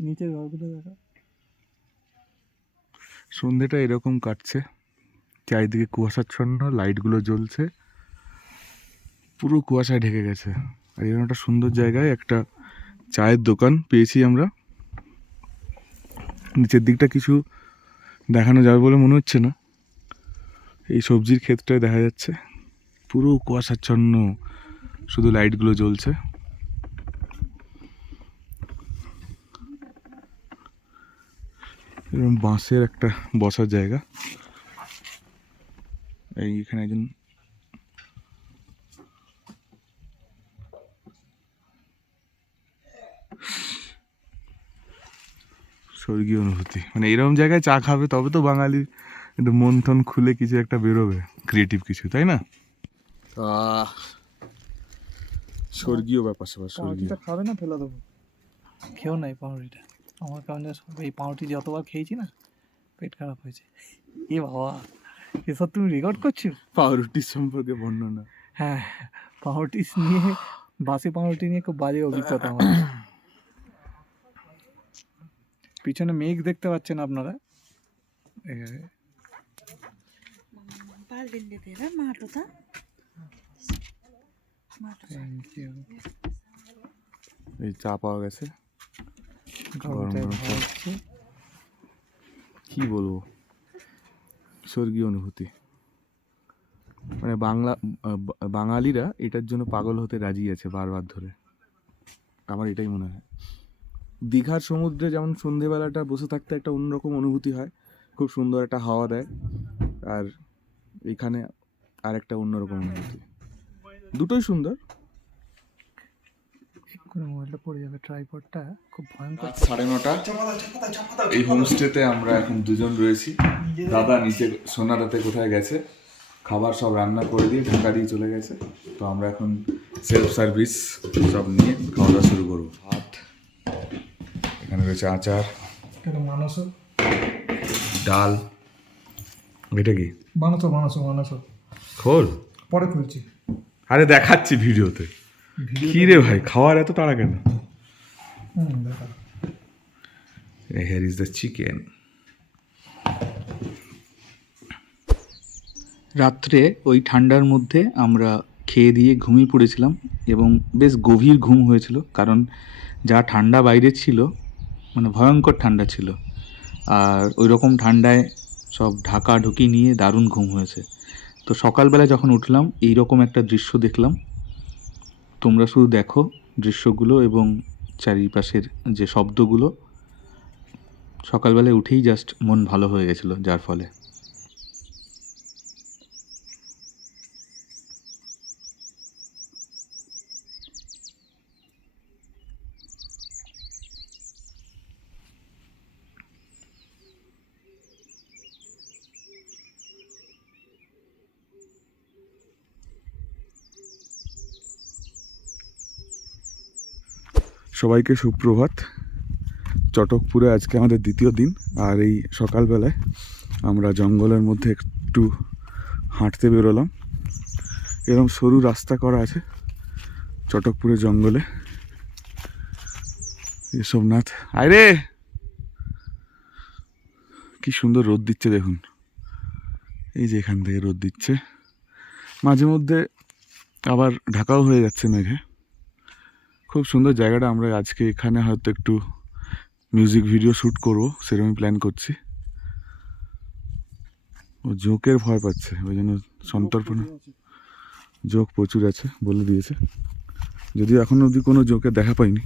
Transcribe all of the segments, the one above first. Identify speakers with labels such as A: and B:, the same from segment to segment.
A: নিচের ঘরগুলো
B: এরকম কাটছে, চারিদিকে কুয়াশাচ্ছন্ন, লাইটগুলো জ্বলছে। পুরো কুয়াশায় ঢেকে গেছে। আর এরকম একটা সুন্দর জায়গায় একটা চায়ের দোকান পেয়েছি আমরা। নিচের দিকটা কিছু দেখানো যাবে বলে মনে হচ্ছে না। এই সবজির ক্ষেতটায় দেখা যাচ্ছে। পুরো কুয়াশাচ্ছন্ন, শুধু লাইটগুলো জ্বলছে। এরকম বাঁশের একটা বসার জায়গা। এই এখানে একজন স্বর্গীয় অনুভূতি। মানে এরকম জায়গায় চা খাবে তবে তো বাঙালি একটু মন টন খুলে কিছু একটা বেরোবে ক্রিয়েটিভ কিছু তাই না? স্বর্গীয় ব্যাপার স্বর্গীয়।
A: খাবে না ফেলে দেবো? খেয়েও নাই পাউরুটিটা। আমার কারণে এই পাউরুটি যতবার খেয়েছি না পেট খারাপ হয়েছে। এ বাবা এসব তুমি রেকর্ড করছ?
B: পাউরুটি সম্পর্কে বর্ণনা।
A: হ্যাঁ পাউরুটি নিয়ে বাসি পাউরুটি নিয়ে খুব বাজে অভিজ্ঞতা আমার। পিছনে মেঘ দেখতে পাচ্ছেন আপনারা?
B: এই চা পাওয়া গেছে। কি বলব? স্বর্গীয় অনুভূতি। মানে বাংলা বাঙালিরা এটার জন্য পাগল হতে রাজি আছে বারবার ধরে। আমার এটাই মনে হয়। দীঘার সমুদ্রে যেমন সন্ধেবেলাটা বসে থাকতে একটা অন্যরকম অনুভূতি হয় খুব সুন্দর একটা হাওয়া দেয় আর এখানে আর একটা অন্যরকম অনুভূতি। দুটোই সুন্দর
A: এক্ষুনি মোবাইলটা পড়ে যাবে ট্রাইপডটা খুব ভয়ঙ্কর।
B: সাড়ে নটা। এই হোমস্টেতে আমরা এখন দুজন রয়েছি। দাদা নিচে সোনাদাতে কোথায় গেছে? খাবার সব রান্না করে দিয়ে ঢাকা দিয়ে চলে গেছে। তো আমরা এখন সেলফ সার্ভিস সব নিয়ে খাওয়া দাওয়া শুরু করব। ভাত। এখানে রয়েছে আচার।
A: মানস।
B: ডাল। এটা কি?
A: মানস মানস মানস।
B: খোল।
A: পরে খুলছি।
B: আরে দেখাচ্ছি ভিডিওতে। কি রে ভাই খাওয়ার এত তাড়া কেন? হেয়ার ইজ দ্য চিকেন
C: রাত্রে ওই ঠান্ডার মধ্যে আমরা খেয়ে দিয়ে ঘুমিয়ে পড়েছিলাম এবং বেশ গভীর ঘুম হয়েছিল কারণ যা ঠান্ডা বাইরে ছিল মানে ভয়ঙ্কর ঠান্ডা ছিল আর ওই রকম ঠান্ডায় সব ঢাকা ঢুকি নিয়ে দারুণ ঘুম হয়েছে। তো সকালবেলা যখন উঠলাম এই রকম একটা দৃশ্য দেখলাম তোমরা শুধু দেখো দৃশ্যগুলো এবং চারিপাশের যে শব্দগুলো। সকালবেলায় উঠেই জাস্ট মন ভালো হয়ে গেছিল, যার ফলে।
B: সবাইকে সুপ্রভাত। চটকপুরে আজকে আমাদের দ্বিতীয় দিন, আর এই সকালবেলায় আমরা জঙ্গলের মধ্যে একটু হাঁটতে বেরোলাম। এরকম সরু রাস্তা করা আছে চটকপুরে জঙ্গলে। এ সোমনাথ আরে কি সুন্দর রোদ দিচ্ছে দেখুন। এই যে এখান থেকে রোদ দিচ্ছে। মাঝে মধ্যে আবার ঢাকাও হয়ে যাচ্ছে মেঘে। খুব সুন্দর জায়গাটা আমরা আজকে এখানে হয়তো একটু মিউজিক ভিডিও শ্যুট করব, সেরকমই প্ল্যান করছি। ও জোকের ভয় পাচ্ছে, ওই জন্য সন্তর্পণা জোক প্রচুর আছে, বলে দিয়েছে। যদিও এখনও অবধি কোনো জোকের দেখা পাইনি।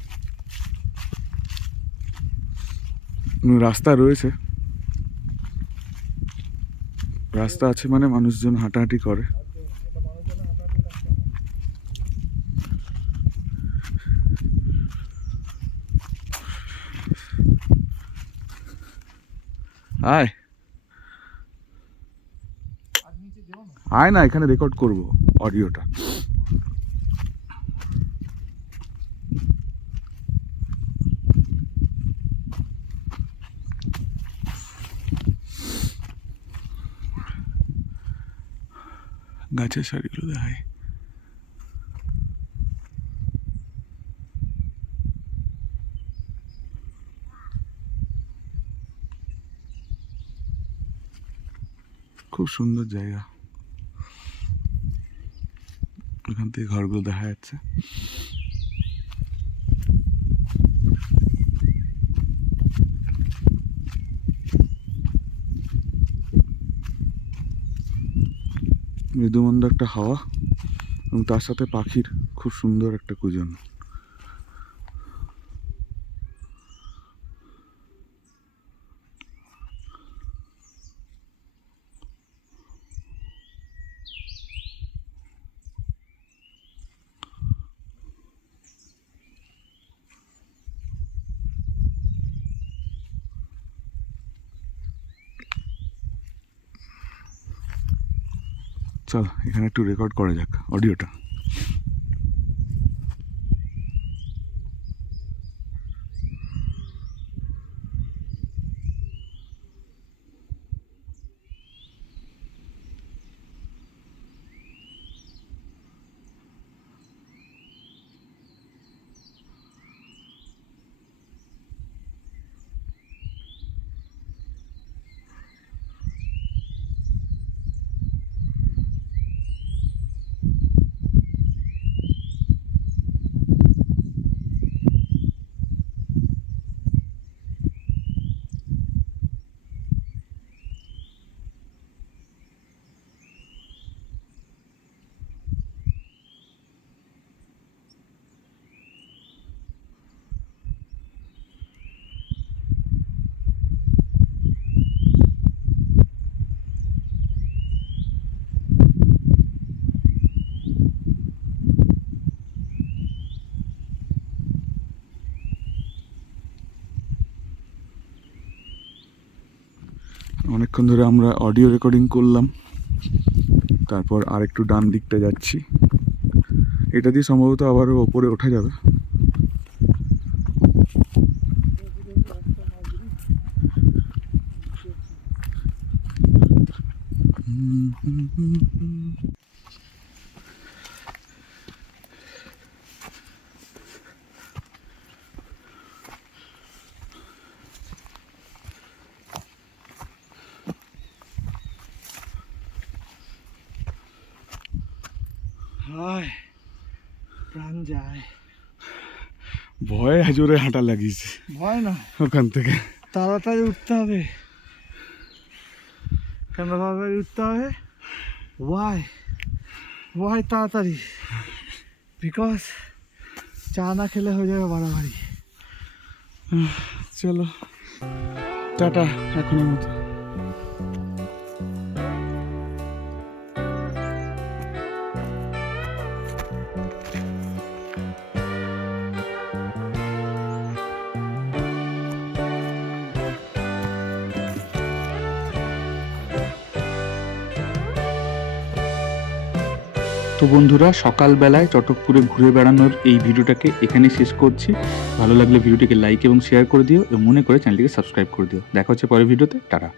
B: রাস্তা রয়েছে। রাস্তা আছে মানে মানুষজন হাঁটাহাঁটি করে। আয়। আয় না এখানে রেকর্ড করব অডিওটা গাছের শাড়িগুলো দেখায় খুব সুন্দর জায়গা। এখান থেকে ঘরগুলো দেখা যাচ্ছে। মৃদুমন্দ একটা হাওয়া এবং তার সাথে পাখির খুব সুন্দর একটা কুজন। চল এখানে একটু রেকর্ড করা যাক অডিওটা অনেকক্ষণ ধরে আমরা অডিও রেকর্ডিং করলাম। তারপর আর একটু ডান দিকটা যাচ্ছি। এটা দিয়ে সম্ভবত আবারও ওপরে ওঠা যাবে।
A: হায় প্রাণ যায়।
B: ভয়ে জোরে হাঁটা লাগিয়েছে।
A: ভয় না।
B: ওখান থেকে।
A: তাড়াতাড়ি উঠতে হবে। কেন তাড়াতাড়ি উঠতে হবে? ওয়াই ওয়াই তাড়াতাড়ি? বিকজ চা না খেলে হয়ে যাবে বাড়াবাড়ি।
B: চলো টাটা এখনের মতো।
C: তো বন্ধুরা, সকালবেলায় চটকপুরে ঘুরে বেড়ানোর এই ভিডিওটাকে এখানে শেষ করছি। ভালো লাগলে ভিডিওটিকে লাইক এবং শেয়ার করে দিও এবং মনে করে চ্যানেলটিকে সাবস্ক্রাইব করে দিও। দেখা হচ্ছে পরের ভিডিওতে। টাটা।